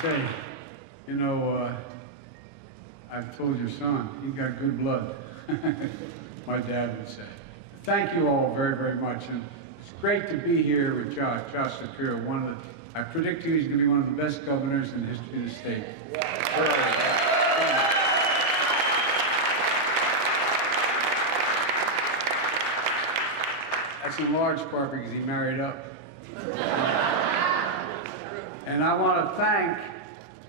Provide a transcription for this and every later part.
say, you know, I've told your son, he's got good blood, my dad would say. Thank you all very, very much. And it's great to be here with Josh Shapiro, I predict he's going to be one of the best governors in the history of the state. That's in large part because he married up. And I want to thank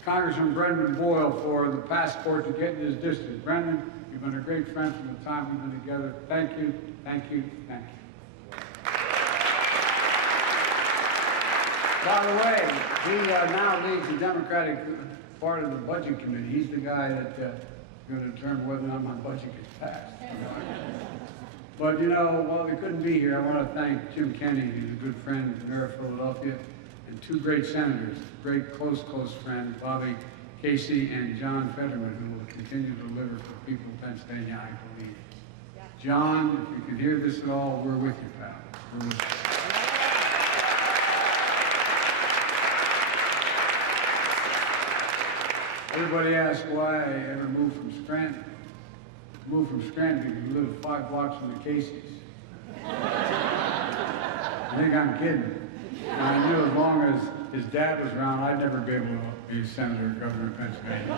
Congressman Brendan Boyle for the passport to get in his district. Brendan, you've been a great friend from the time we've been together. Thank you, thank you, thank you. By the way, he now leads the Democratic part of the Budget Committee. He's the guy that's going to determine whether or not my budget gets passed. But you know, while we couldn't be here, I want to thank Jim Kennedy, who's a good friend, the mayor of Philadelphia, and two great senators, great close friends, Bobby Casey and John Fetterman, who will continue to deliver for people of Pennsylvania, I believe. Yeah. John, if you can hear this at all, we're with you, pal. We're with you. Everybody asks why I ever moved from Scranton. Moved from Scranton because we lived 5 blocks from the Caseys. I think I'm kidding. And I knew as long as his dad was around, I'd never be able to be senator or governor of Pennsylvania.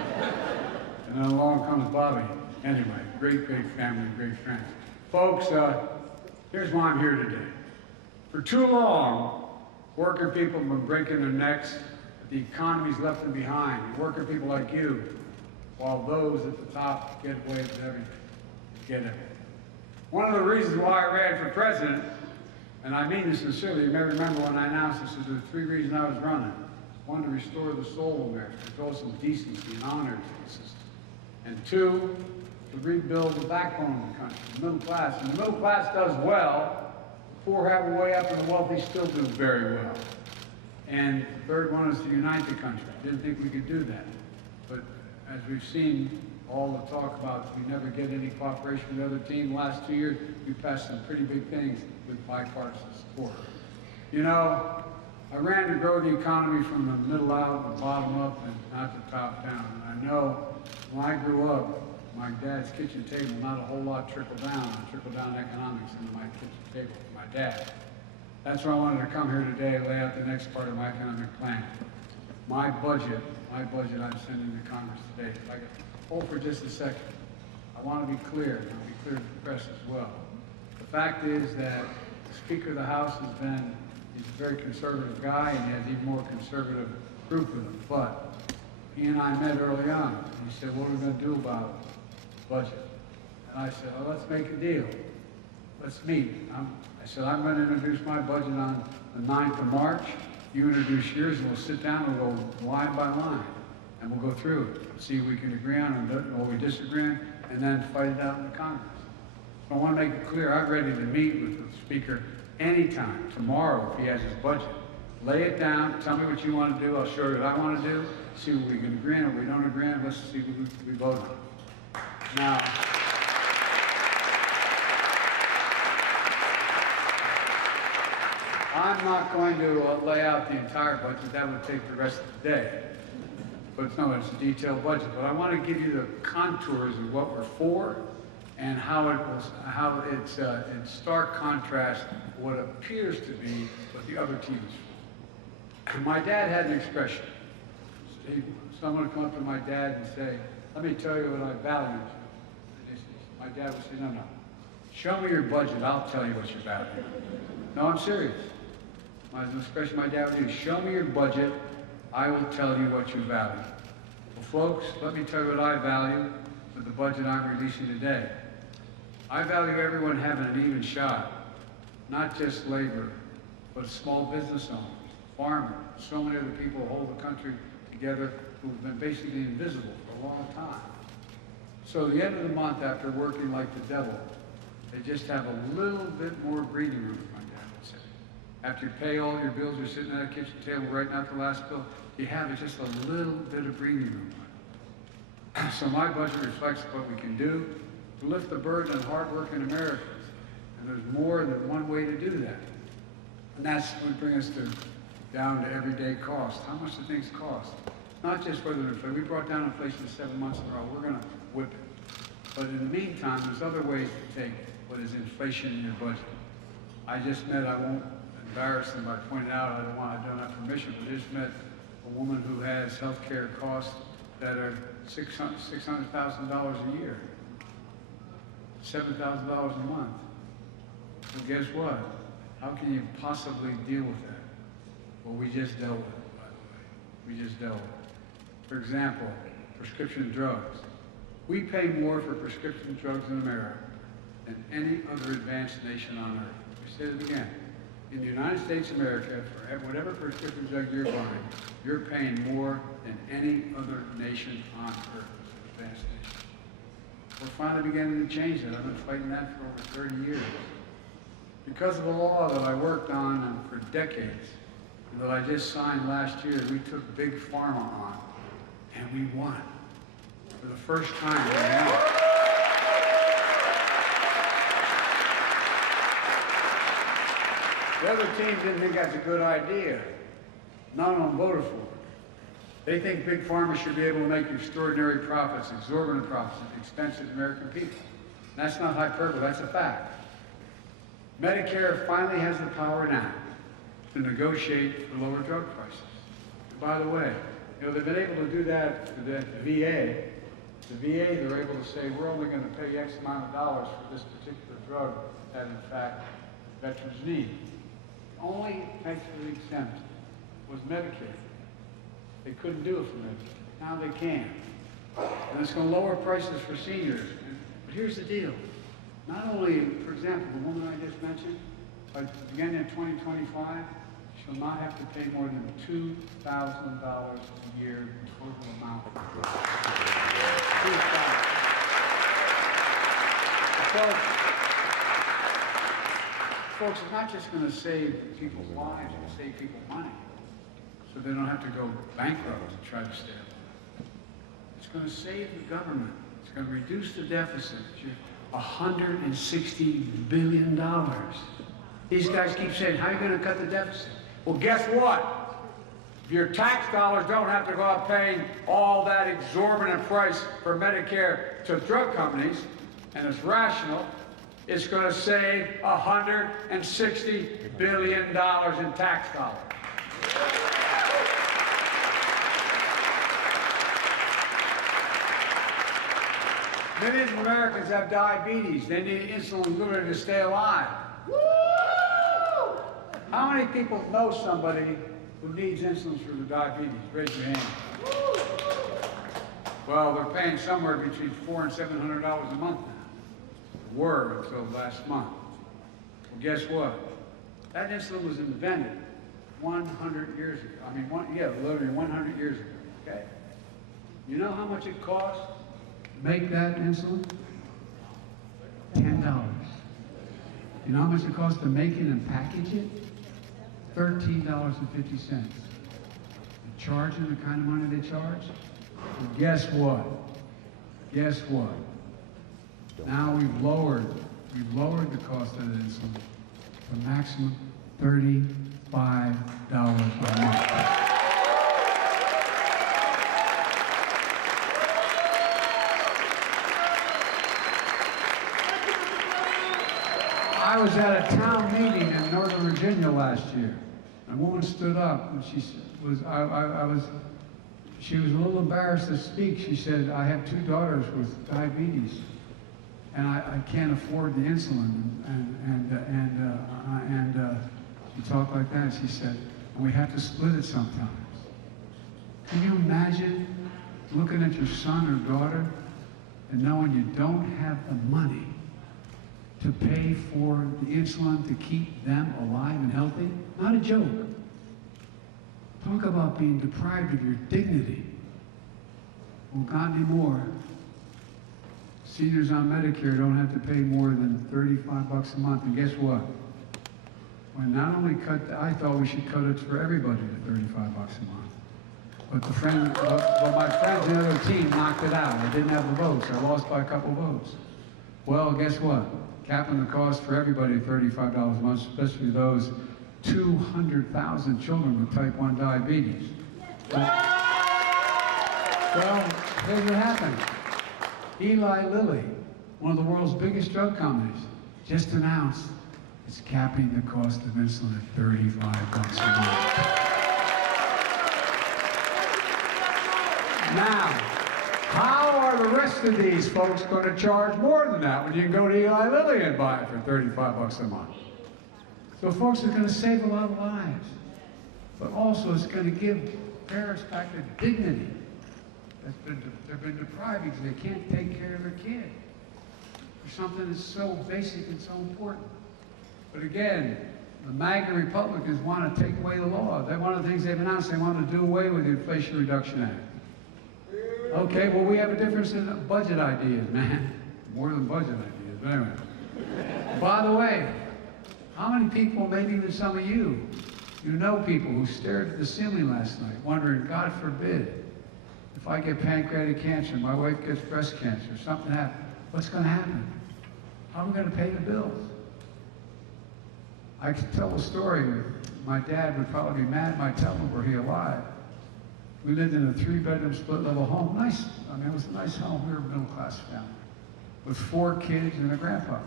And then along comes Bobby. Anyway, great family, great friends. Folks, here's why I'm here today. For too long, worker people have been breaking their necks. The economy's left them behind. Worker people like you, while those at the top get away with everything. Get everything. One of the reasons why I ran for president, and I mean this sincerely, you may remember when I announced this, there were 3 reasons I was running. One, to restore the soul of America, restore some decency and honor to the system. And 2, to rebuild the backbone of the country, the middle class. And the middle class does well, the poor have a way up, and the wealthy still do very well. And the third one is to unite the country. Didn't think we could do that. But as we've seen all the talk about we never get any cooperation with the other team, the last 2 years, we passed some pretty big things with bipartisan support. You know, I ran to grow the economy from the middle out, the bottom up, and not the top down. And I know when I grew up, my dad's kitchen table, not a whole lot trickled down economics into my kitchen table for my dad. That's why I wanted to come here today and lay out the next part of my economic plan. My budget I'm sending to Congress today. If I could hold for just a second. I want to be clear, and I'll be clear to the press as well. The fact is that the Speaker of the House he's a very conservative guy, and he has even more conservative group with him. But he and I met early on, and he said, what are we going to do about the budget? And I said, well, let's make a deal. Let's meet. I said, I'm going to introduce my budget on the 9th of March. You introduce yours, and we'll sit down and we'll go line by line. And we'll go through it, see if we can agree on it, or we disagree on, and then fight it out in the Congress. So I want to make it clear, I'm ready to meet with the Speaker anytime, tomorrow, if he has his budget. Lay it down, tell me what you want to do, I'll show you what I want to do, see what we can agree on, or we don't agree on, let's see what we vote on. Now, I'm not going to lay out the entire budget. That would take the rest of the day. But no, it's a detailed budget. But I want to give you the contours of what we're for and how it's in stark contrast to what appears to be what the other teams for. My dad had an expression. Someone would come up to my dad and say, let me tell you what I value. My dad would say, no. Show me your budget, I'll tell you what you value. No, I'm serious. My expression my dad would use, show me your budget, I will tell you what you value. Well, folks, let me tell you what I value with the budget I'm releasing today. I value everyone having an even shot, not just labor, but small business owners, farmers, so many other people who hold the country together who've been basically invisible for a long time. So at the end of the month, after working like the devil, they just have a little bit more breathing room, my dad would say. After you pay all your bills, you're sitting at a kitchen table writing out the last bill, you have just a little bit of breathing room. So my budget reflects what we can do to lift the burden on hardworking Americans. And there's more than one way to do that. And that's what brings us down to everyday cost. How much do things cost? It's not just whether we brought down inflation 7 months in a row. We're going to whip it. But in the meantime, there's other ways to take what is inflation in your budget. I just met, I won't embarrass them by pointing out, I don't have permission, but I just met a woman who has health care costs that are $600,000 a year, $7,000 a month. So guess what? How can you possibly deal with that? Well, we just dealt with it, by the way. We just dealt with it. For example, prescription drugs. We pay more for prescription drugs in America than any other advanced nation on earth. We say it again. In the United States of America, for whatever prescription drug you're buying, you're paying more than any other nation on earth, advanced nation. We're finally beginning to change that. I've been fighting that for over 30 years. Because of a law that I worked on for decades, and that I just signed last year, we took Big Pharma on, and we won. For the first time, we won. The other team didn't think that's a good idea. None of them voted for it. They think Big Pharma should be able to make extraordinary profits, exorbitant profits at the expense of the American people. That's not hyperbole, that's a fact. Medicare finally has the power now to negotiate for lower drug prices. And by the way, they've been able to do that at the VA. The VA, they're able to say, we're only going to pay X amount of dollars for this particular drug that, in fact, veterans need. The only actually exempt was Medicare. They couldn't do it for Medicare. Now they can. And it's going to lower prices for seniors. But here's the deal. Not only, for example, the woman I just mentioned, by beginning in 2025, she'll not have to pay more than $2,000 a year in total amount. Folks, it's not just going to save people's lives, it's going to save people money. So they don't have to go bankrupt to try to stay alive. It's going to save the government. It's going to reduce the deficit. $160 billion. These guys keep saying, how are you going to cut the deficit? Well, guess what? If your tax dollars don't have to go out paying all that exorbitant price for Medicare to drug companies, and it's rational, it's going to save $160 billion in tax dollars. Millions of Americans have diabetes. They need insulin literally to stay alive. Woo! How many people know somebody who needs insulin for their diabetes? Raise your hand. Woo! Well, they're paying somewhere between $400 and $700 a month now. Were until last month. Well, guess what? That insulin was invented 100 years ago. I mean, literally 100 years ago. Okay? You know how much it costs? Make that insulin? $10. You know how much it costs to make it and package it? $13.50. They're charging the kind of money they charge? And guess what? Guess what? Now we've lowered the cost of the insulin to a maximum $35 a month. I was at a town meeting in Northern Virginia last year. A woman stood up and she was a little embarrassed to speak. She said, I have 2 daughters with diabetes and I can't afford the insulin. And she talked like that. She said, and we have to split it sometimes. Can you imagine looking at your son or daughter and knowing you don't have the money to pay for the insulin to keep them alive and healthy? Not a joke. Talk about being deprived of your dignity. Well, not anymore. Seniors on Medicare don't have to pay more than $35 a month. And guess what? Well, not only I thought we should cut it for everybody to $35 a month. But my friends in the other team knocked it out. I didn't have the votes. I lost by a couple votes. Well, guess what? Capping the cost for everybody at $35 a month, especially those 200,000 children with type 1 diabetes. Well, here's what happened. Eli Lilly, one of the world's biggest drug companies, just announced it's capping the cost of insulin at $35 a month. Now, how are the rest of these folks going to charge more than that when you can go to Eli Lilly and buy it for $35 a month? So folks, it's going to save a lot of lives, but also it's going to give parents back their dignity they've been deprived because they can't take care of their kid for something that's so basic and so important. But again, the MAGA Republicans want to take away the law. One of the things they've announced, they want to do away with the Inflation Reduction Act. Okay, well, we have a difference in budget ideas, man. More than budget ideas, but anyway. By the way, how many people, maybe even some of you know people who stared at the ceiling last night wondering, God forbid, if I get pancreatic cancer, my wife gets breast cancer, something happens, what's going to happen? How am I going to pay the bills? I could tell a story. My dad would probably be mad if I tell him were he alive. We lived in a 3-bedroom split-level home. Nice, I mean, it was a nice home. We were a middle-class family with 4 kids and a grandpa.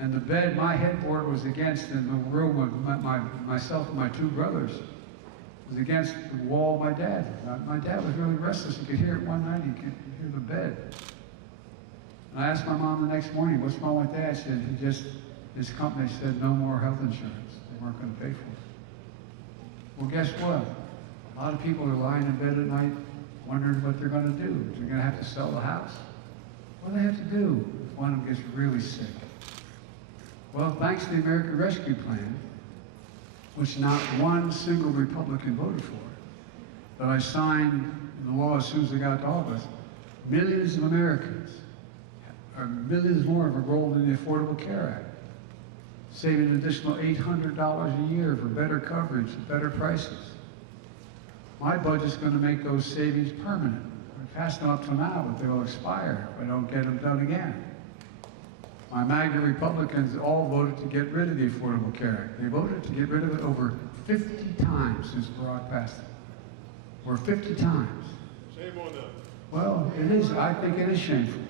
And the bed my headboard was against in the room with myself and my 2 brothers was against the wall of my dad. My dad was really restless. You could hear it one night. You could hear the bed. And I asked my mom the next morning, what's wrong with Dad? She said, his company said no more health insurance. They weren't going to pay for it. Well, guess what? A lot of people are lying in bed at night wondering what they're going to do. They're going to have to sell the house. What do they have to do if one of them gets really sick? Well, thanks to the American Rescue Plan, which not one single Republican voted for, that I signed in the law as soon as I got to office, millions of Americans, or millions more, have enrolled in the Affordable Care Act, saving an additional $800 a year for better coverage, better prices. My budget's going to make those savings permanent. I passed them up to now, but they will expire if I don't get them done again. My MAGA Republicans all voted to get rid of the Affordable Care Act. They voted to get rid of it over 50 times since Barack passed it. Or 50 times. Shame on them. Well, it is. I think it is shameful.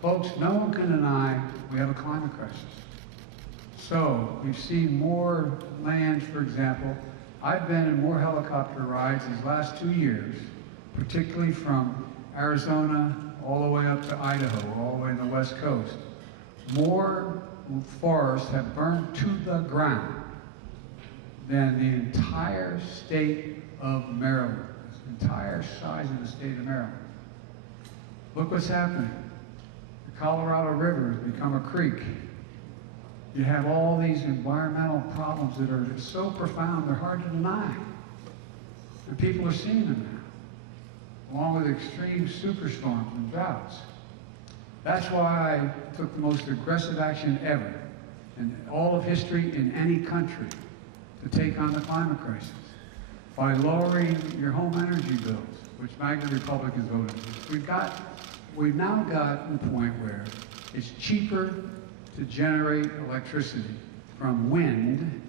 Folks, no one can deny we have a climate crisis. So, we've seen more land, for example. I've been in more helicopter rides these last 2 years, particularly from Arizona all the way up to Idaho, all the way on the West Coast. More forests have burned to the ground than the entire state of Maryland, the entire size of the state of Maryland. Look what's happening. The Colorado River has become a creek. You have all these environmental problems that are so profound, they're hard to deny. And people are seeing them now, along with extreme superstorms and droughts. That's why I took the most aggressive action ever in all of history in any country to take on the climate crisis by lowering your home energy bills, which MAGA Republicans voted for. We've now gotten to the point where it's cheaper to generate electricity from wind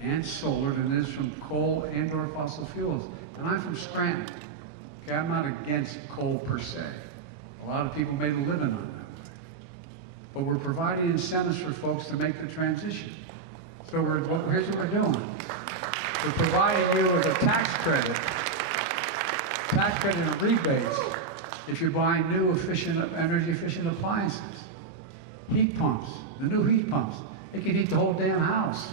and solar than it is from coal and or fossil fuels. And I'm from Scranton. Okay, I'm not against coal per se. A lot of people made a living on that. But we're providing incentives for folks to make the transition. So here's what we're doing. We're providing you with a tax credit and rebates if you're buying new energy-efficient appliances. Heat pumps, the new heat pumps. They can heat the whole damn house.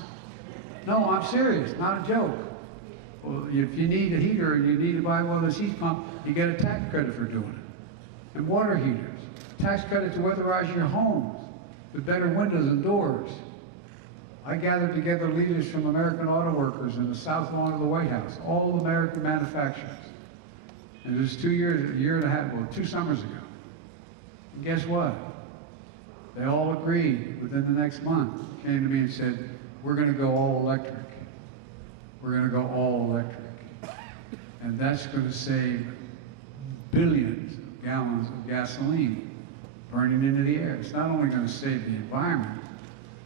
No, I'm serious, not a joke. Well, if you need a heater and you need to buy one of those heat pumps, you get a tax credit for doing it. And water heaters. Tax credit to weatherize your homes with better windows and doors. I gathered together leaders from American Auto Workers in the South Lawn of the White House, all American manufacturers. And it was 2 years, a year and a half, well, 2 summers ago. And guess what? They all agreed within the next month, came to me and said, we're going to go all electric. We're going to go all electric. And that's going to save billions of gallons of gasoline burning into the air. It's not only going to save the environment,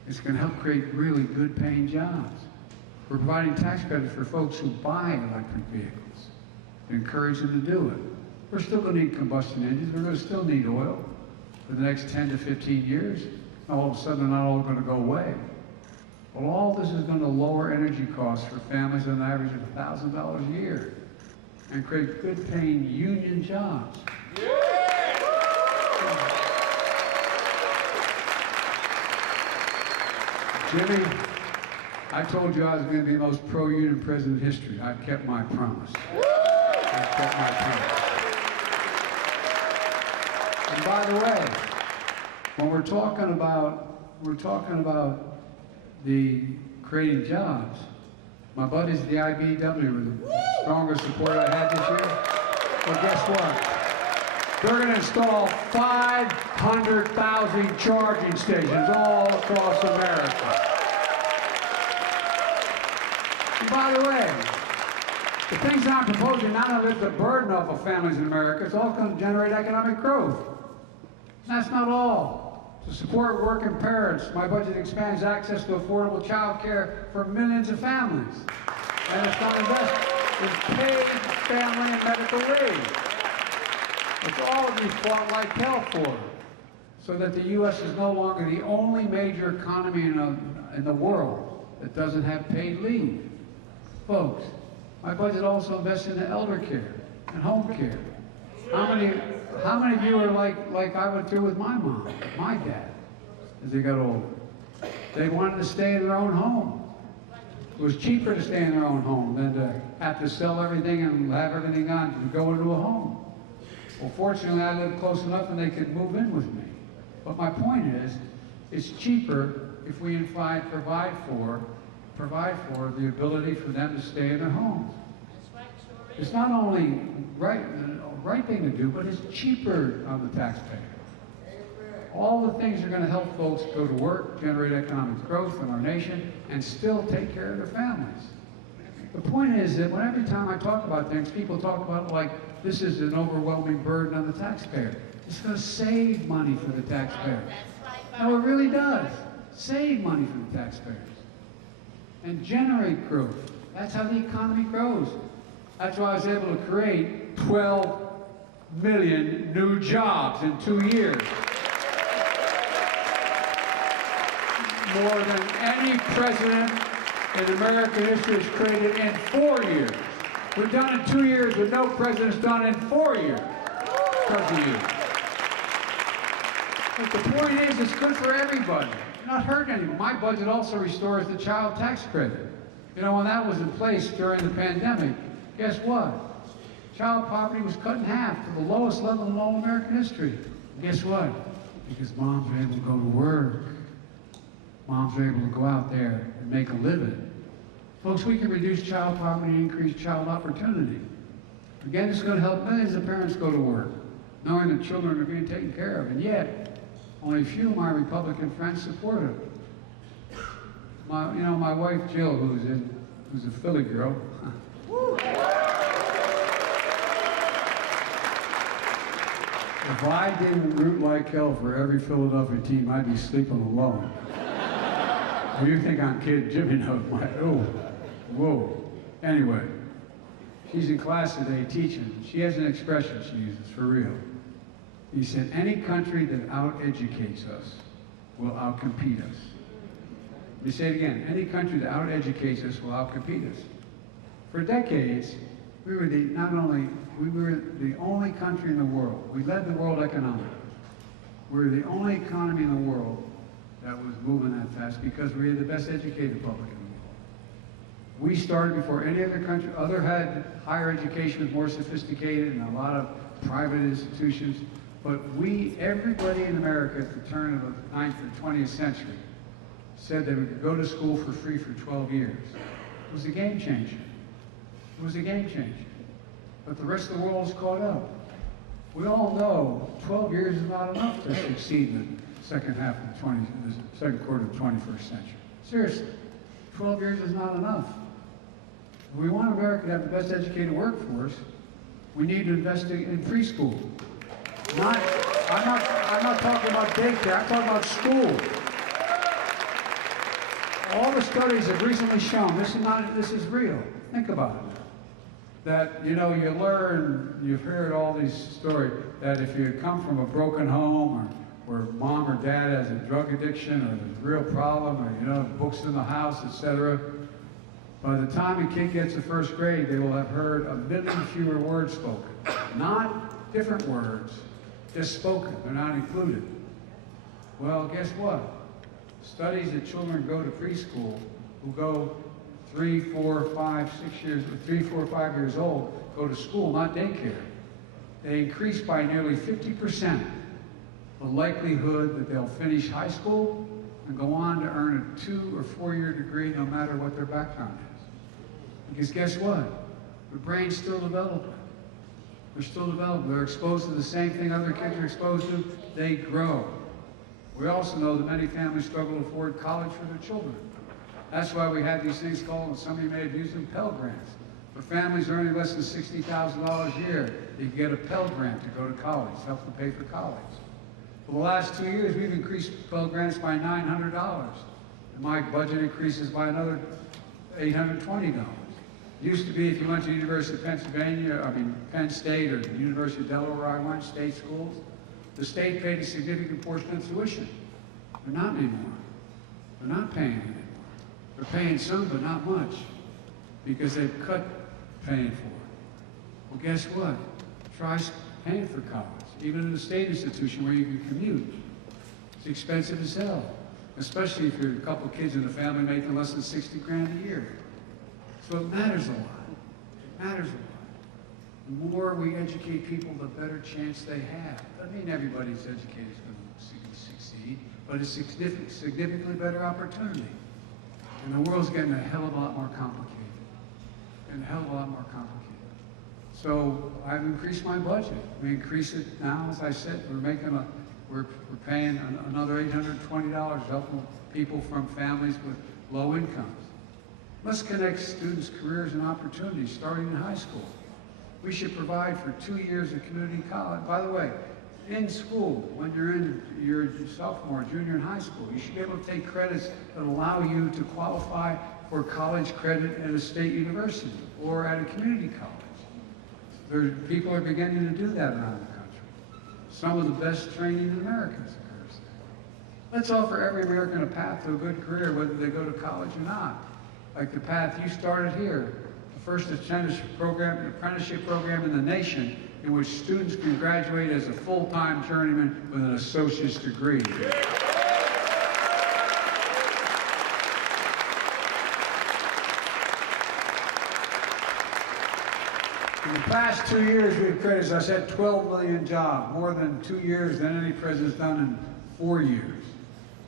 it's going to help create really good paying jobs. We're providing tax credits for folks who buy electric vehicles. to encourage them to do it. We're still going to need combustion engines. We're going to still need oil for the next 10 to 15 years. All of a sudden, they're not all going to go away. Well, all this is going to lower energy costs for families on an average of $1,000 a year and create good-paying union jobs. Jimmy, I told you I was going to be the most pro-union president in history. I've kept my promise. I've kept my promise. And by the way, when we're talking about the creating jobs, my buddies at the IBEW were the strongest support I had this year. Well, guess what? They're going to install 500,000 charging stations all across America. And by the way, the things I'm proposing not only lift the burden off of families in America, it's all going to generate economic growth. And that's not all. To support working parents, my budget expands access to affordable child care for millions of families. And it's going to invest in paid family and medical leave. It's all of you fought like hell for, so that the U.S. is no longer the only major economy in the world that doesn't have paid leave. Folks, my budget also invests in elder care and home care. How many of you are like I went through with my mom, my dad, as they got older? They wanted to stay in their own home. It was cheaper to stay in their own home than to have to sell everything and have everything on to go into a home. Well, fortunately, I lived close enough and they could move in with me. But my point is, it's cheaper if we in fact provide for the ability for them to stay in their homes. It's not only right thing to do, but it's cheaper on the taxpayer. All the things are going to help folks go to work, generate economic growth in our nation, and still take care of their families. The point is that every time I talk about things, people talk about it like this is an overwhelming burden on the taxpayer. It's going to save money for the taxpayer. No, it really does. Save money for the taxpayers. And generate growth. That's how the economy grows. That's why I was able to create 12 million new jobs in 2 years. More than any president in American history has created in 4 years. We've done in 2 years what no president's done in 4 years. Because of you. But the point is, it's good for everybody. Not hurting anyone. My budget also restores the child tax credit. You know, when that was in place during the pandemic, guess what? Child poverty was cut in half to the lowest level in all American history. And guess what? Because moms were able to go to work. Moms were able to go out there and make a living. Folks, we can reduce child poverty and increase child opportunity. Again, it's going to help millions of parents go to work, knowing that children are being taken care of. And yet, only a few of my Republican friends support it. My wife Jill, who's a Philly girl. If I didn't root like hell for every Philadelphia team, I'd be sleeping alone. Well, you think I'm kidding? Jimmy knows my, oh, whoa. Anyway, she's in class today teaching. She has an expression she uses, for real. He said, any country that out-educates us will out-compete us. Let me say it again. Any country that out-educates us will out-compete us. For decades, we were the only country in the world. We led the world economically. We were the only economy in the world that was moving that fast because we were the best educated public in the world. We started before any other country. Other had higher education, was more sophisticated, and a lot of private institutions. But everybody in America at the turn of the 9th and 20th century said that we could go to school for free for 12 years. It was a game changer. It was a game changer. But the rest of the world has caught up. We all know 12 years is not enough to succeed in the second quarter of the 21st century. Seriously, 12 years is not enough. If we want America to have the best educated workforce, we need to invest in preschool. I'm not talking about daycare, I'm talking about school. All the studies have recently shown, this is real. Think about it. that, you know, you learn, you've heard all these stories, that if you come from a broken home, or where mom or dad has a drug addiction, or there's a real problem, or, you know, books in the house, etc., by the time a kid gets to first grade, they will have heard 1 million fewer words spoken. Not different words, just spoken. They're not included. Well, guess what? Studies that children go to preschool, who go 3, 4, 5, 6 years, 3, 4, 5 years old, go to school, not daycare. They increase by nearly 50% the likelihood that they'll finish high school and go on to earn a 2 or 4 year degree, no matter what their background is. Because guess what? The brain's still developing. They're still developing. They're exposed to the same thing other kids are exposed to. They grow. We also know that many families struggle to afford college for their children. That's why we have these things called, and some of you may have used them, Pell Grants. For families earning less than $60,000 a year, you can get a Pell Grant to go to college, help them pay for college. For the last 2 years, we've increased Pell Grants by $900. And my budget increases by another $820. It used to be if you went to the University of Pennsylvania, Penn State, or the University of Delaware, where I went, state schools, the state paid a significant portion of tuition. They're not anymore. They're not paying it anymore. They're paying some, but not much, because they've cut paying for it. Well, guess what? Try paying for college, even in a state institution where you can commute. It's expensive as hell, especially if you're a couple kids in a family making less than 60 grand a year. So it matters a lot. It matters a lot. The more we educate people, the better chance they have. Doesn't mean everybody's educated is going to succeed, but it's a significantly better opportunity. And the world's getting a hell of a lot more complicated. And a hell of a lot more complicated. So I've increased my budget. We increase it now, as I said, we're paying another $820, helping people from families with low incomes. Let's connect students' careers and opportunities starting in high school. We should provide for 2 years of community college. By the way, in school, when you're in your sophomore, junior in high school, you should be able to take credits that allow you to qualify for college credit at a state university or at a community college. People are beginning to do that around the country. Some of the best training in America occurs there. Let's offer every American a path to a good career, whether they go to college or not. Like the path you started here, the first apprenticeship program in the nation, in which students can graduate as a full-time journeyman with an associate's degree. In the past 2 years, we've created, as I said, 12 million jobs, more than 2 years than any president's done in 4 years.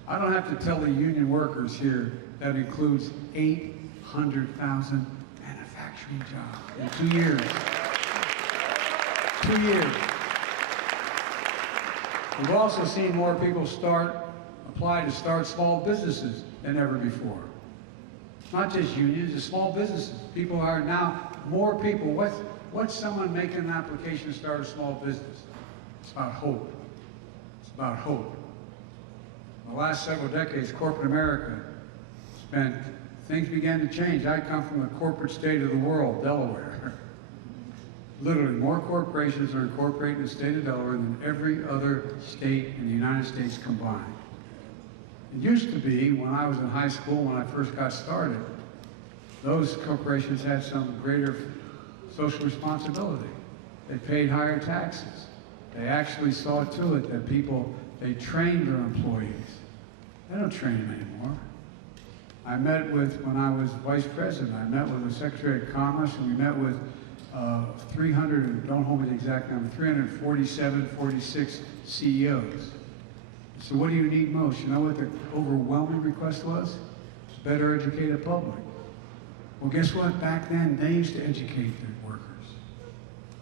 I don't have to tell the union workers here that includes 800,000 manufacturing jobs in 2 years. 2 years. We've also seen more people apply to start small businesses than ever before. Not just unions, it's small businesses. People are now, more people, what's someone making an application to start a small business? It's about hope. It's about hope. In the last several decades, corporate America things began to change. I come from the corporate state of the world, Delaware. Literally, more corporations are incorporated in the state of Delaware than every other state in the United States combined. It used to be, when I was in high school, when I first got started, those corporations had some greater social responsibility. They paid higher taxes. They actually saw to it that they trained their employees. They don't train them anymore. When I was vice president, I met with the Secretary of Commerce, and we met with 300, don't hold me the exact number, 347, 46 CEOs. So what do you need most? You know what the overwhelming request was? It's better educated public. Well, guess what? Back then, they used to educate their workers.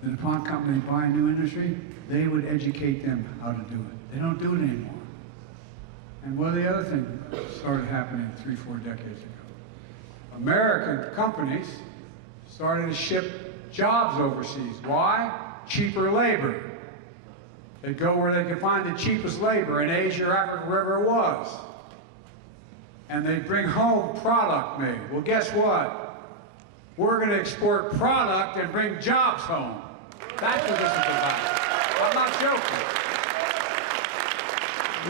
The DuPont company buy a new industry, they would educate them how to do it. They don't do it anymore. And one of the other things started happening 3 or 4 decades ago. American companies started to ship jobs overseas. Why? Cheaper labor. They'd go where they could find the cheapest labor in Asia or Africa, wherever it was. And they'd bring home product made. Well, guess what? We're going to export product and bring jobs home. That's what this is about. I'm not joking.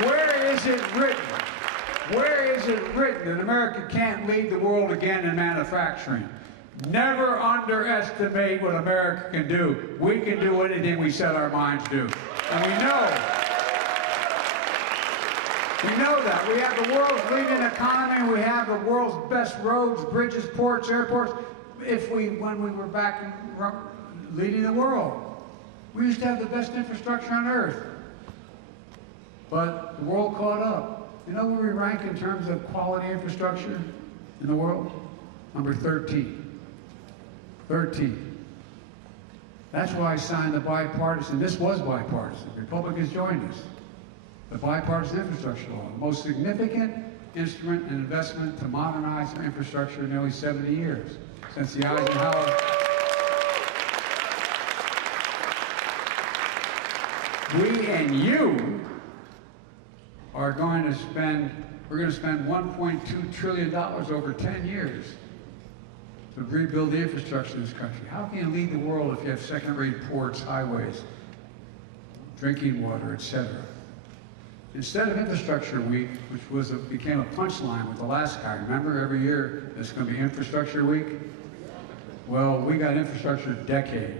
Where is it written? Where is it written that America can't lead the world again in manufacturing? Never underestimate what America can do. We can do anything we set our minds to. And we know that. We have the world's leading economy. We have the world's best roads, bridges, ports, airports. When we were back leading the world, we used to have the best infrastructure on earth. But the world caught up. You know where we rank in terms of quality infrastructure in the world? Number 13. 13. That's why I signed the bipartisan, this was bipartisan, Republicans joined us, the bipartisan infrastructure law, the most significant instrument and investment to modernize our infrastructure in nearly 70 years, since the Eisenhower. We and you are going to spend, we're going to spend $1.2 trillion over 10 years to rebuild the infrastructure of this country. How can you lead the world if you have second-rate ports, highways, drinking water, etc.? Instead of Infrastructure Week, which became a punchline with the last guy, remember every year there's going to be Infrastructure Week? Well, we got Infrastructure Decade.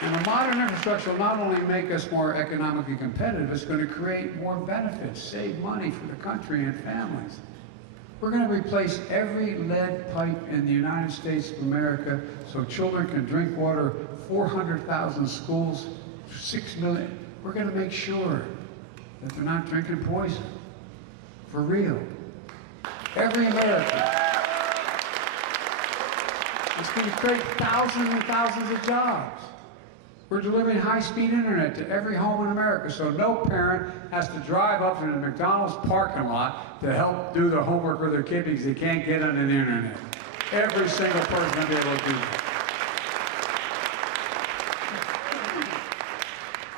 And a modern infrastructure will not only make us more economically competitive, it's going to create more benefits, save money for the country and families. We're going to replace every lead pipe in the United States of America so children can drink water, 400,000 schools, 6 million. We're going to make sure that they're not drinking poison, for real. Every American. It's going to create thousands and thousands of jobs. We're delivering high-speed internet to every home in America, so no parent has to drive up to the McDonald's parking lot to help do their homework with their kid because they can't get on the internet. Every single person will be able to do that.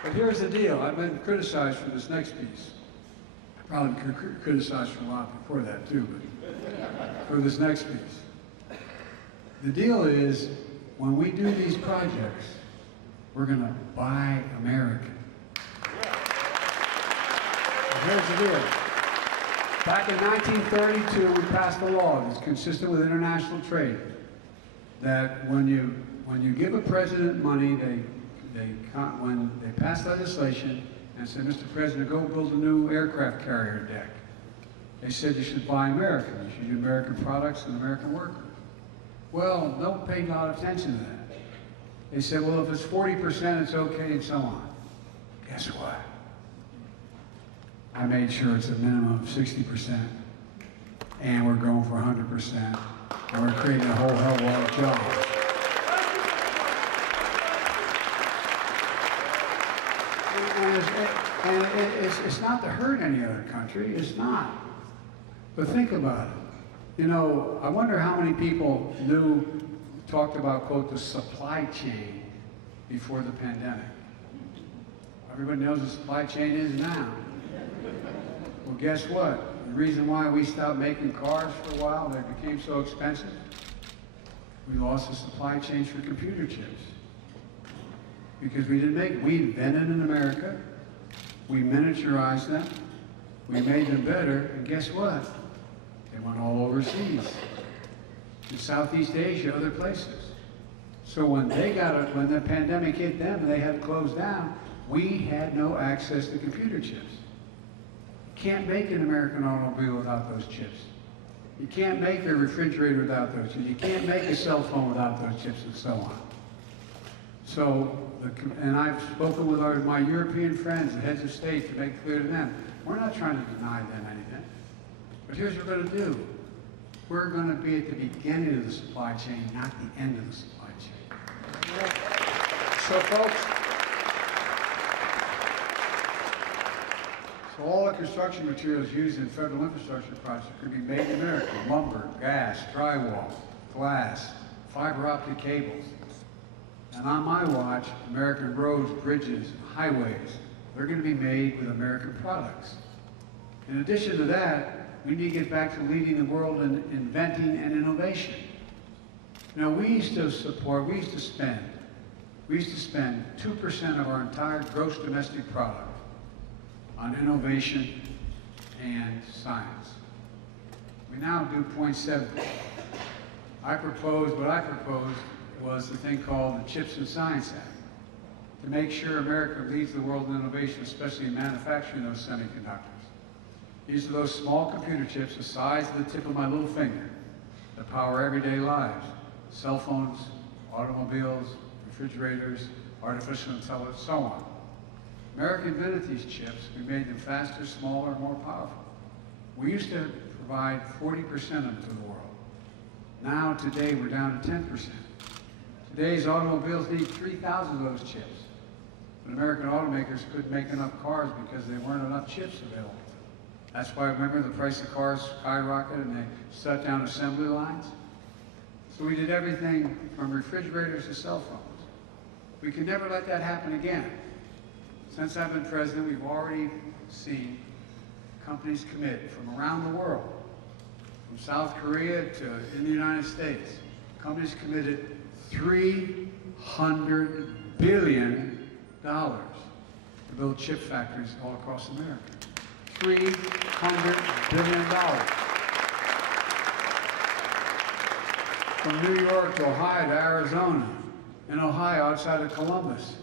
But here's the deal. I've been criticized for this next piece. Probably criticized for a lot before that, too, but for this next piece. The deal is, when we do these projects, we're going to buy American. Here's the deal. Back in 1932, we passed a law that's consistent with international trade that when you give a president money, when they pass legislation and say, Mr. President, go build a new aircraft carrier deck. They said you should buy American. You should use American products and American workers. Well, no one paid a lot of attention to that. They said, well, if it's 40%, it's okay, and so on. Guess what? I made sure it's a minimum of 60%, and we're going for 100%, and we're creating a whole hell of a lot of jobs. And it's not to hurt any other country, it's not. But think about it. You know, I wonder how many people talked about, quote, the supply chain before the pandemic. Everybody knows the supply chain is now. Well, guess what? The reason why we stopped making cars for a while, they became so expensive, we lost the supply chains for computer chips. Because we invented in America, we miniaturized them, we made them better, and guess what? They went all overseas. In Southeast Asia, other places. So when the pandemic hit them and they had to close down, we had no access to computer chips. You can't make an American automobile without those chips. You can't make a refrigerator without those chips. You can't make a cell phone without those chips, and so on. So, and I've spoken with my European friends, the heads of state, to make clear to them, we're not trying to deny them anything. But here's what we're going to do. We're going to be at the beginning of the supply chain, not the end of the supply chain. So folks, all the construction materials used in federal infrastructure projects could be made in America. Lumber, gas, drywall, glass, fiber optic cables. And on my watch, American roads, bridges, highways, they're going to be made with American products. In addition to that, We need to get back to leading the world in inventing and innovation. You know, we used to spend 2% of our entire gross domestic product on innovation and science. We now do 0.7. What I proposed was the thing called the Chips and Science Act, to make sure America leads the world in innovation, especially in manufacturing those semiconductors. These are those small computer chips the size of the tip of my little finger that power everyday lives. Cell phones, automobiles, refrigerators, artificial intelligence, so on. America invented these chips. We made them faster, smaller, more powerful. We used to provide 40% of them to the world. Now, today, we're down to 10%. Today's automobiles need 3,000 of those chips. But American automakers couldn't make enough cars because there weren't enough chips available. That's why, remember, the price of cars skyrocketed and they shut down assembly lines? So we did everything from refrigerators to cell phones. We can never let that happen again. Since I've been president, we've already seen companies commit from around the world, from South Korea to in the United States. Companies committed $300 billion to build chip factories all across America. $300 billion. From New York to Ohio to Arizona, in Ohio outside of Columbus.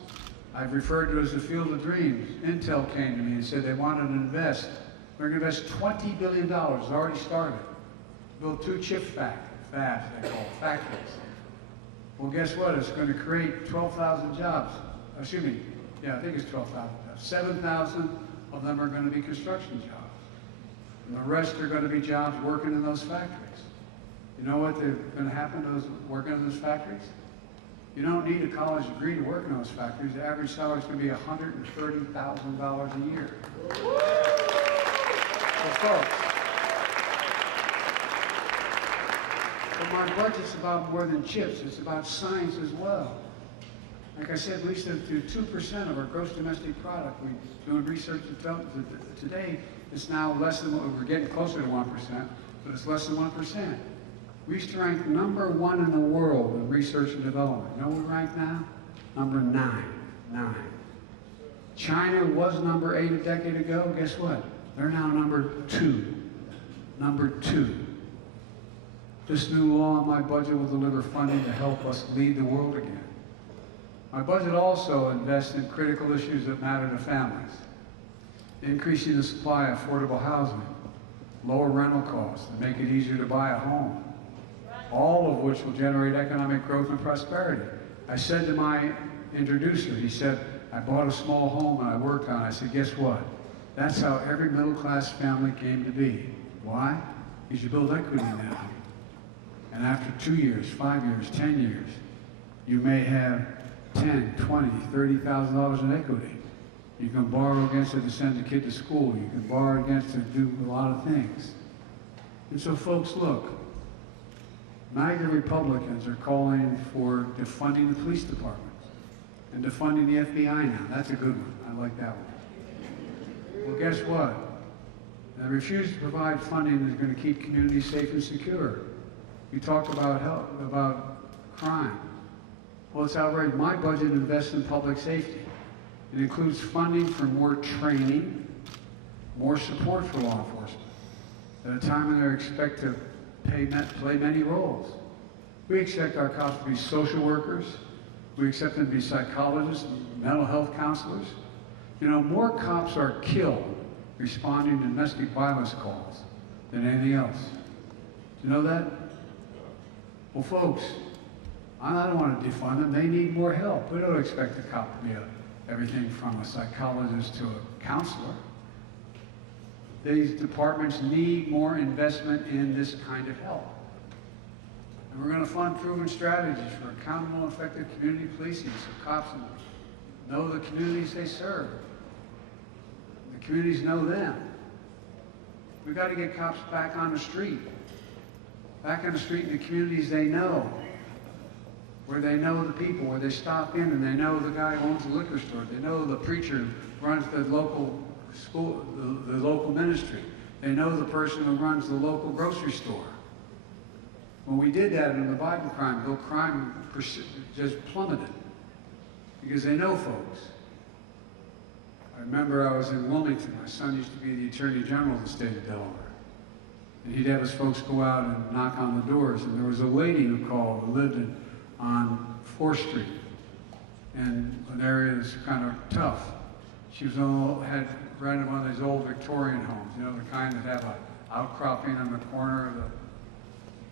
I've referred to it as the Field of Dreams. Intel came to me and said they wanted to invest. We're going to invest $20 billion, it's already started. Build 2 chip fabs, they call it, factories. Well, guess what? It's going to create 12,000 jobs. Excuse me, yeah, I think it's 12,000 jobs. 7,000 of them are going to be construction jobs. And the rest are going to be jobs working in those factories. You know what they're going to happen to those working in those factories? You don't need a college degree to work in those factories. The average salary is going to be $130,000 a year. So folks, but my budget's about more than chips. It's about science as well. Like I said, we used to do 2% of our gross domestic product. We're doing research and development. Today, it's now less than, we're getting closer to 1%, but it's less than 1%. We used to rank #1 in the world in research and development. You know what we rank now? Number 9. China was number 8 a decade ago. Guess what? They're now number 2. Number 2. This new law in my budget will deliver funding to help us lead the world again. My budget also invests in critical issues that matter to families. Increasing the supply of affordable housing, lower rental costs, and make it easier to buy a home. All of which will generate economic growth and prosperity. I said to my introducer, he said, I bought a small home and I worked on it. I said, guess what? That's how every middle-class family came to be. Why? Because you build equity now. And after 2 years, 5 years, 10 years, you may have $10,000, $20,000, $30,000 in equity. You can borrow against it to send a kid to school. You can borrow against it to do a lot of things. And so folks, look, MAGA Republicans are calling for defunding the police department and defunding the FBI now. That's a good one. I like that one. Well, guess what? The refusal to provide funding is going to keep communities safe and secure. You talked about health, about crime. Well, it's outrageous. My budget invests in public safety. It includes funding for more training, more support for law enforcement, at a time when they're expected to play many roles. We expect our cops to be social workers. We expect them to be psychologists, mental health counselors. You know, more cops are killed responding to domestic violence calls than anything else. Do you know that? Well, folks, I don't want to defund them. They need more help. We don't expect a cop to be everything from a psychologist to a counselor. These departments need more investment in this kind of help. And we're going to fund proven strategies for accountable and effective community policing so cops know the communities they serve. The communities know them. We've got to get cops back on the street. Back on the street in the communities they know. Where they know the people, where they stop in and they know the guy who owns the liquor store. They know the preacher who runs the local school, the local ministry. They know the person who runs the local grocery store. When we did that in the Bible crime bill, crime just plummeted because they know folks. I remember I was in Wilmington. My son used to be the Attorney General of the state of Delaware. And he'd have his folks go out and knock on the doors. And there was a lady who called who lived on 4th Street, in an area that's kind of tough. She was had rented one of these old Victorian homes, you know, the kind that have an outcropping on the corner of the.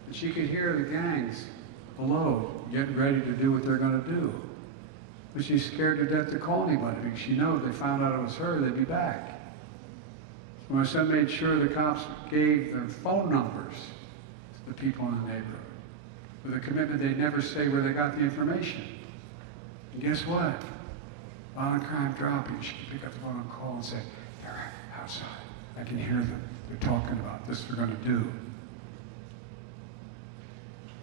And she could hear the gangs below getting ready to do what they're going to do. But she's scared to death to call anybody because she knows if they found out it was her, they'd be back. So my son made sure the cops gave their phone numbers to the people in the neighborhood with a commitment they'd never say where they got the information. And guess what? Violent crime dropping. She could pick up the phone and call and say, they're outside. I can hear them. They're talking about this they're going to do.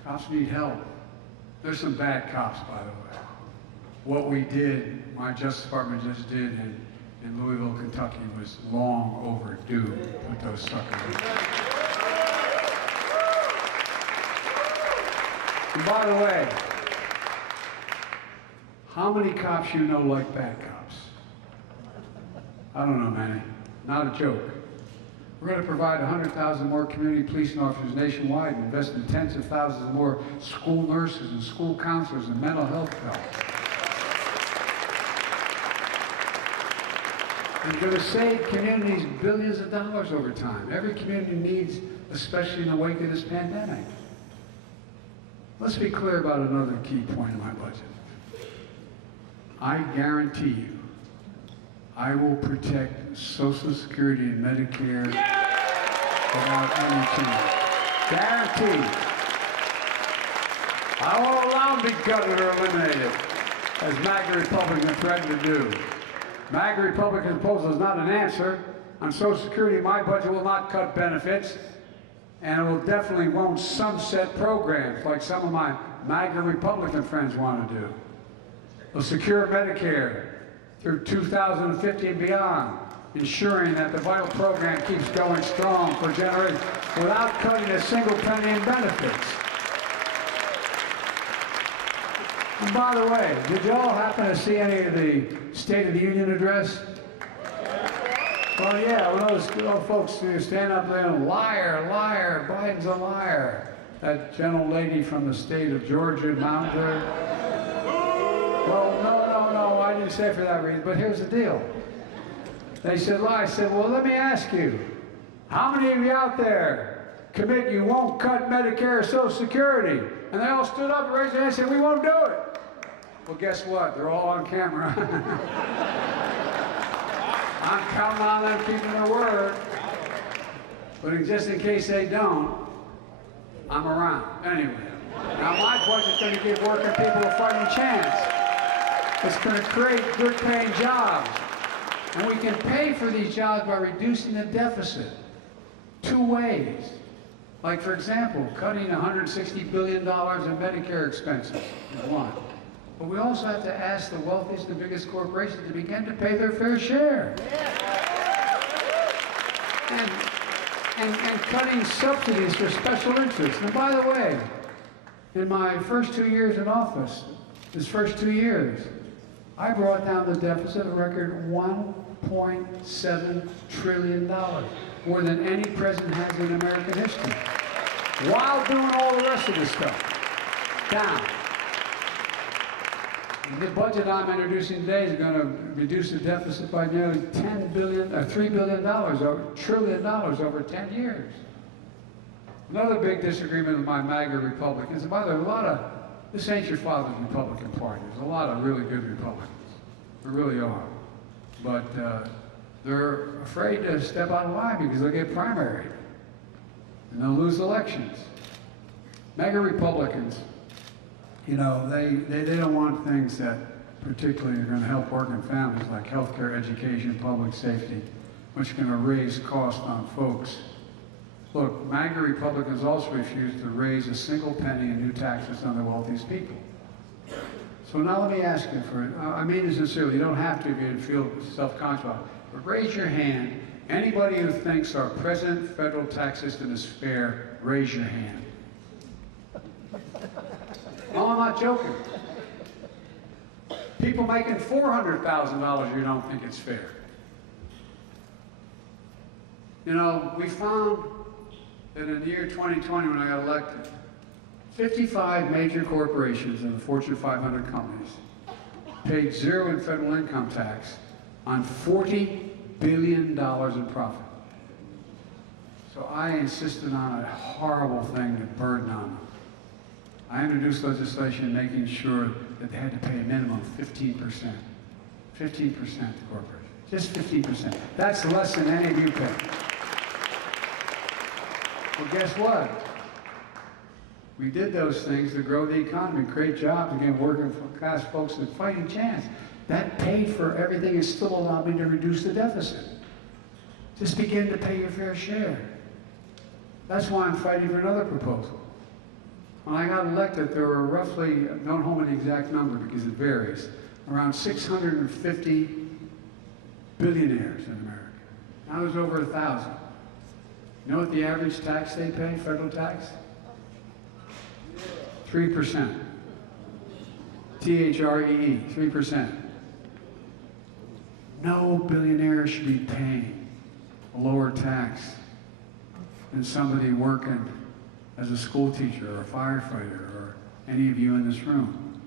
Cops need help. There's some bad cops, by the way. What we did, my Justice Department just did in Louisville, Kentucky, was long overdue with those suckers. And by the way, how many cops you know like bad cops? I don't know many. Not a joke. We're going to provide 100,000 more community policing officers nationwide and invest in tens of thousands of more school nurses and school counselors and mental health help. We're going to save communities billions of dollars over time. Every community needs, especially in the wake of this pandemic. Let's be clear about another key point in my budget. I guarantee you, I will protect Social Security and Medicare without any change. Guaranteed. I won't allow them to be gutted or eliminated, as MAGA Republicans threaten to do. MAGA Republican proposal is not an answer. On Social Security, my budget will not cut benefits, and it will definitely won't sunset programs like some of my MAGA Republican friends want to do. It'll secure Medicare through 2050 and beyond, ensuring that the vital program keeps going strong for generations without cutting a single penny in benefits. And by the way, did you all happen to see any of the State of the Union address? Well, yeah, when those folks stand up there and liar, liar, Biden's a liar. That gentle lady from the state of Georgia mounted her. Well, no, I didn't say it for that reason, but here's the deal. They said lie. I said, well, let me ask you, how many of you out there commit you won't cut Medicare or Social Security? And they all stood up and raised their hands and said, we won't do it. Well, guess what? They're all on camera. I'm counting on them keeping their word. But just in case they don't, I'm around. Anyway, now my budget's going to give working people a fighting chance. It's going to create good paying jobs. And we can pay for these jobs by reducing the deficit. 2 ways. Like, for example, cutting $160 billion in Medicare expenses, one. But we also have to ask the wealthiest and biggest corporations to begin to pay their fair share. And cutting subsidies for special interests. And by the way, in my first 2 years in office, this first 2 years, I brought down the deficit a record $1.7 trillion, more than any president has in American history, while doing all the rest of this stuff. Down. And the budget I'm introducing today is going to reduce the deficit by nearly $3 billion, over $1 trillion over 10 years. Another big disagreement with my MAGA Republicans, and by the way, this ain't your father's Republican Party. There's a lot of really good Republicans. There really are. But they're afraid to step out of line because they'll get primaried. And they'll lose elections. MAGA Republicans, you know, they don't want things that particularly are going to help working families like healthcare, education, public safety, which are going to raise costs on folks. Look, MAGA Republicans also refuse to raise a single penny in new taxes on the wealthiest people. So now let me ask you I mean it sincerely, you don't have to if you feel self-conscious about it, but raise your hand Anybody who thinks our present federal tax system is fair, raise your hand. No, I'm not joking. People making $400,000, you don't think it's fair. You know, we found that in the year 2020, when I got elected, 55 major corporations and the Fortune 500 companies paid zero in federal income tax on $40 billion in profit. So I insisted on a horrible thing to burden on them. I introduced legislation making sure that they had to pay a minimum of 15%. 15% to corporations. Just 15%. That's less than any of you pay. Well, guess what? We did those things to grow the economy, create jobs, and give working class folks a fighting chance. That paid for everything and still allowed me to reduce the deficit. Just begin to pay your fair share. That's why I'm fighting for another proposal. When I got elected, there were roughly, don't hold me the exact number because it varies, around 650 billionaires in America. Now there's over 1,000. You know what the average tax they pay, federal tax? 3%. T-H-R-E-E, 3%. No billionaire should be paying a lower tax than somebody working as a school teacher or a firefighter or any of you in this room.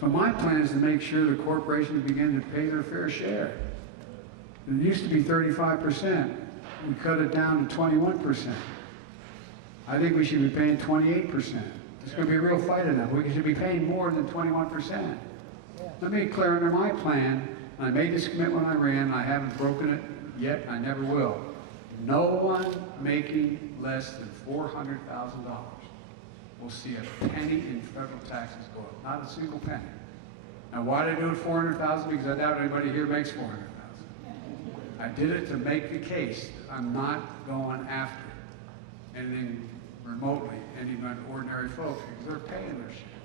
So my plan is to make sure the corporations begin to pay their fair share. It used to be 35%. We cut it down to 21%. I think we should be paying 28%. It's going to be a real fight in that. We should be paying more than 21%. Let me be clear, under my plan, and I made this commitment when I ran, I haven't broken it yet, I never will. No one making less than $400,000 will see a penny in federal taxes go up. Not a single penny. Now, why did I do it $400,000? Because I doubt anybody here makes $400,000. I did it to make the case that I'm not going after anything remotely, any ordinary folks, because they're paying their share.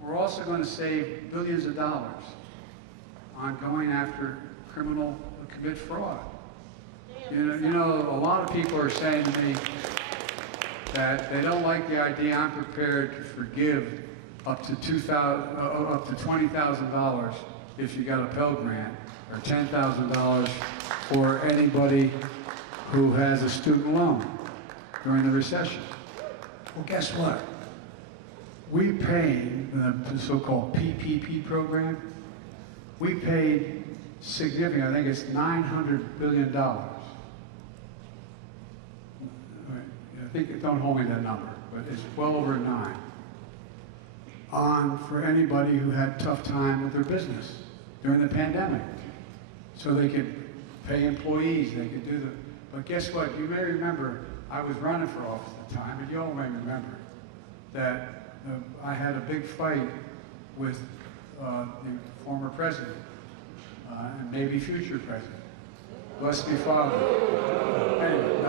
We're also going to save billions of dollars on going after criminal who commit fraud. You know, a lot of people are saying to me that they don't like the idea I'm prepared to forgive up to $20,000 if you got a Pell Grant, or $10,000 for anybody who has a student loan during the recession. Well, guess what? We paid the so-called PPP program. We paid significant, I think it's $900 billion. I think, don't hold me that number, but it's well over 9. For anybody who had a tough time with their business during the pandemic. So they could pay employees, they could do the, but guess what? You may remember, I was running for office at the time, and you all may remember that I had a big fight with the former president, and maybe future president. Bless me, Father. Anyway,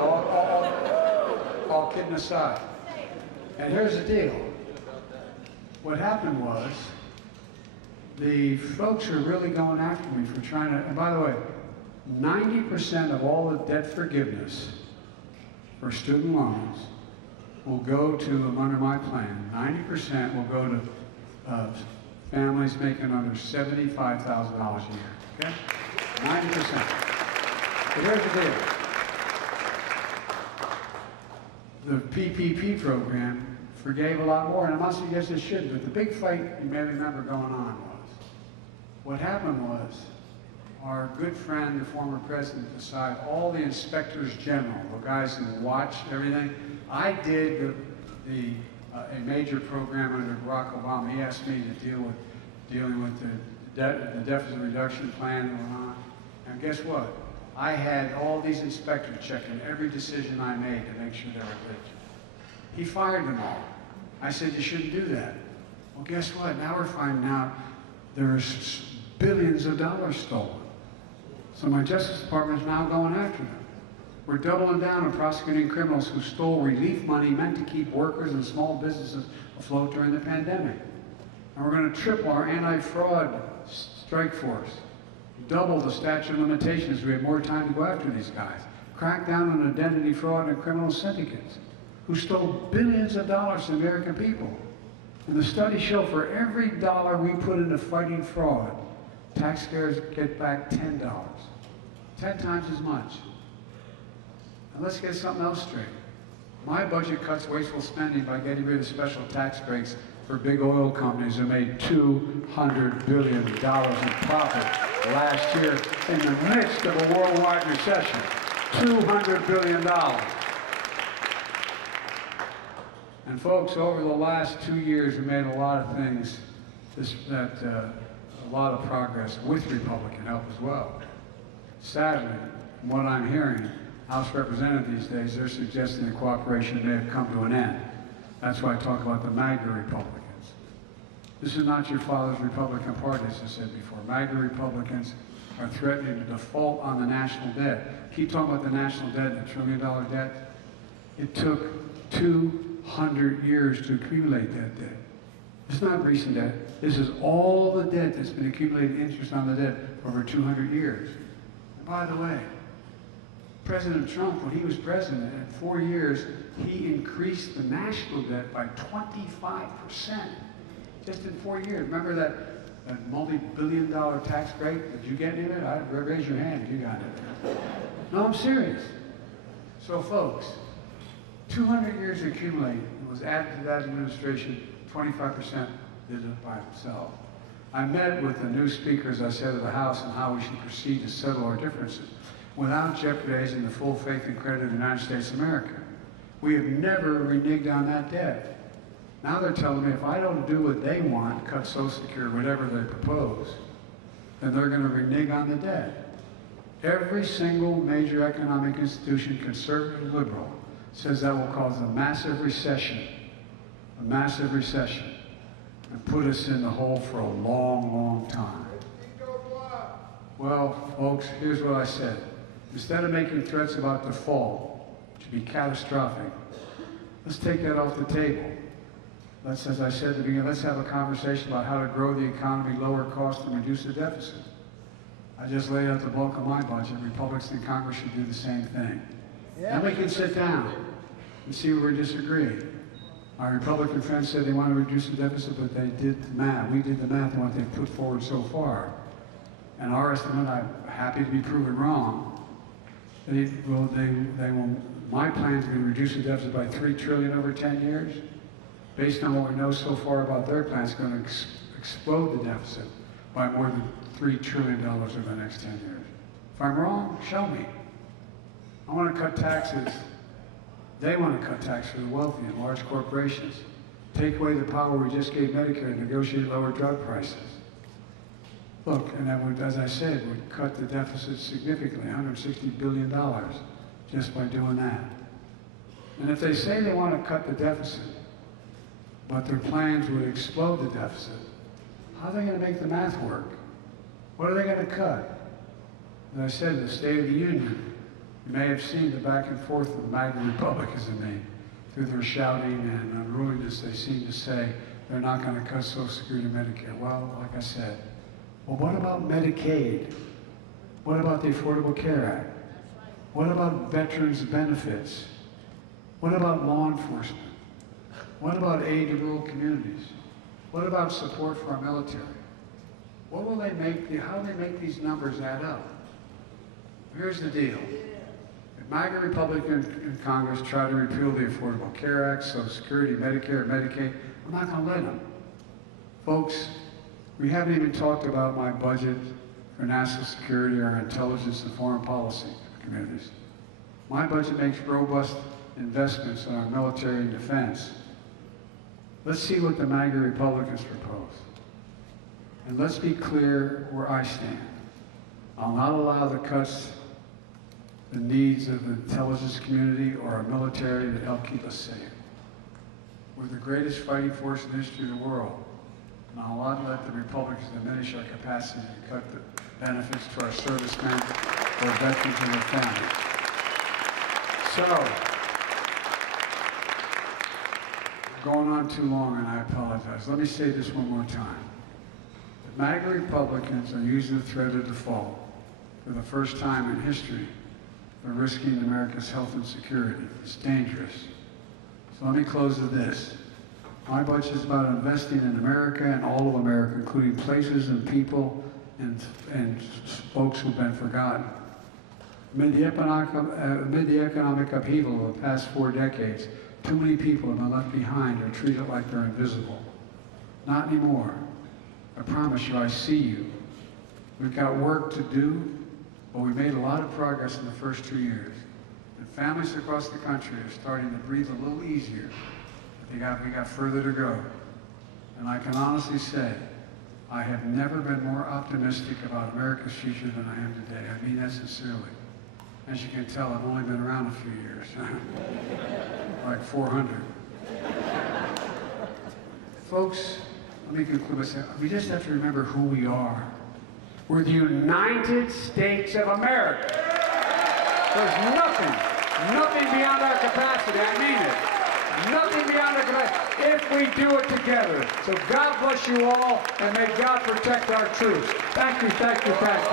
all kidding aside. And here's the deal. What happened was, the folks who are really going after me for trying to, and by the way, 90% of all the debt forgiveness for student loans will go to, under my plan, 90% will go to families making under $75,000 a year, okay? 90%. But here's the deal. The PPP program forgave a lot more, and I'm not suggesting it should, but the big fight you may remember going on was, what happened was, our good friend, the former president, decided all the inspectors general, the guys who watched everything. I did a major program under Barack Obama. He asked me to dealing with the deficit reduction plan and on. And guess what? I had all these inspectors checking every decision I made to make sure they were good. He fired them all. I said, you shouldn't do that. Well, guess what? Now we're finding out there's billions of dollars stolen. So my Justice Department is now going after them. We're doubling down on prosecuting criminals who stole relief money meant to keep workers and small businesses afloat during the pandemic. And we're going to triple our anti-fraud strike force. Double the statute of limitations. We have more time to go after these guys. Crack down on identity fraud and criminal syndicates who stole billions of dollars from American people. And the studies show for every dollar we put into fighting fraud, taxpayers get back $10. 10 times as much. And let's get something else straight. My budget cuts wasteful spending by getting rid of special tax breaks for big oil companies who made $200 billion in profit last year in the midst of a worldwide recession. $200 billion. And folks, over the last 2 years, we made a lot of things, a lot of progress with Republican help as well. Sadly, from what I'm hearing, House Representatives these days, they're suggesting the cooperation may have come to an end. That's why I talk about the MAGA Republicans. This is not your father's Republican Party, as I said before. MAGA Republicans are threatening to default on the national debt. Keep talking about the national debt, the $1 trillion debt. It took 200 years to accumulate that debt. It's not recent debt. This is all the debt that's been accumulated interest on the debt for over 200 years. And by the way, President Trump, when he was president, in 4 years, he increased the national debt by 25%. Just in 4 years. Remember that multi-billion-dollar tax break? Did you get any of it? Raise your hand if you got it. No, I'm serious. So folks, 200 years accumulated. It was added to that administration. 25% did it by itself. I met with the new speaker, as I said, of the House, on how we should proceed to settle our differences without jeopardizing the full faith and credit of the United States of America. We have never reneged on that debt. Now they're telling me if I don't do what they want, cut Social Security, whatever they propose, then they're going to renege on the debt. Every single major economic institution, conservative, liberal, says that will cause a massive recession, and put us in the hole for a long, long time. Well, folks, here's what I said. Instead of making threats about default, which would be catastrophic, let's take that off the table. Let's, as I said at the beginning, let's have a conversation about how to grow the economy, lower costs, and reduce the deficit. I just laid out the bulk of my budget. Republicans in Congress should do the same thing. Yeah. Then we can sit down and see where we disagree. Our Republican friends said they want to reduce the deficit, but they did the math. We did the math on what they've put forward so far. And our estimate, I'm happy to be proven wrong, my plan is going to reduce the deficit by $3 trillion over 10 years. Based on what we know so far about their plan, it's going to explode the deficit by more than $3 trillion over the next 10 years. If I'm wrong, show me. I want to cut taxes. They want to cut taxes for the wealthy and large corporations. Take away the power we just gave Medicare to negotiate lower drug prices. Look, and that would, as I said, would cut the deficit significantly, $160 billion, just by doing that. And if they say they want to cut the deficit, but their plans would explode the deficit, how are they going to make the math work? What are they going to cut? As I said, in the State of the Union, you may have seen the back and forth of the MAGA Republicans and me. Through their shouting and unruliness, they seem to say they're not going to cut Social Security and Medicare. Well, like I said, well, what about Medicaid? What about the Affordable Care Act? What about veterans' benefits? What about law enforcement? What about aid to rural communities? What about support for our military? What will they make, how do they make these numbers add up? Here's the deal. If MAGA Republicans in Congress try to repeal the Affordable Care Act, Social Security, Medicare, Medicaid, I'm not going to let them. Folks, we haven't even talked about my budget for national security or intelligence and foreign policy communities. My budget makes robust investments in our military and defense. Let's see what the MAGA Republicans propose. And let's be clear where I stand. I'll not allow the cuts, the needs of the intelligence community or our military to help keep us safe. We're the greatest fighting force in the history of the world. And I'll not let the Republicans diminish our capacity to cut the benefits to our servicemen or veterans and their families. So, going on too long, and I apologize. Let me say this one more time. The MAGA Republicans are using the threat of default for the first time in history. They're risking America's health and security. It's dangerous. So let me close with this. My budget is about investing in America and all of America, including places and people and folks who've been forgotten. Amid the economic upheaval of the past 4 decades, too many people have been left behind or treated like they're invisible. Not anymore. I promise you, I see you. We've got work to do, but we made a lot of progress in the first 2 years. And families across the country are starting to breathe a little easier. But we got further to go. And I can honestly say, I have never been more optimistic about America's future than I am today. I mean that sincerely. As you can tell, I've only been around a few years, like 400. Folks, let me conclude by saying, we just have to remember who we are. We're the United States of America. There's nothing beyond our capacity. I mean it. Nothing beyond our capacity if we do it together. So God bless you all, and may God protect our troops. Thank you, thank you, thank you.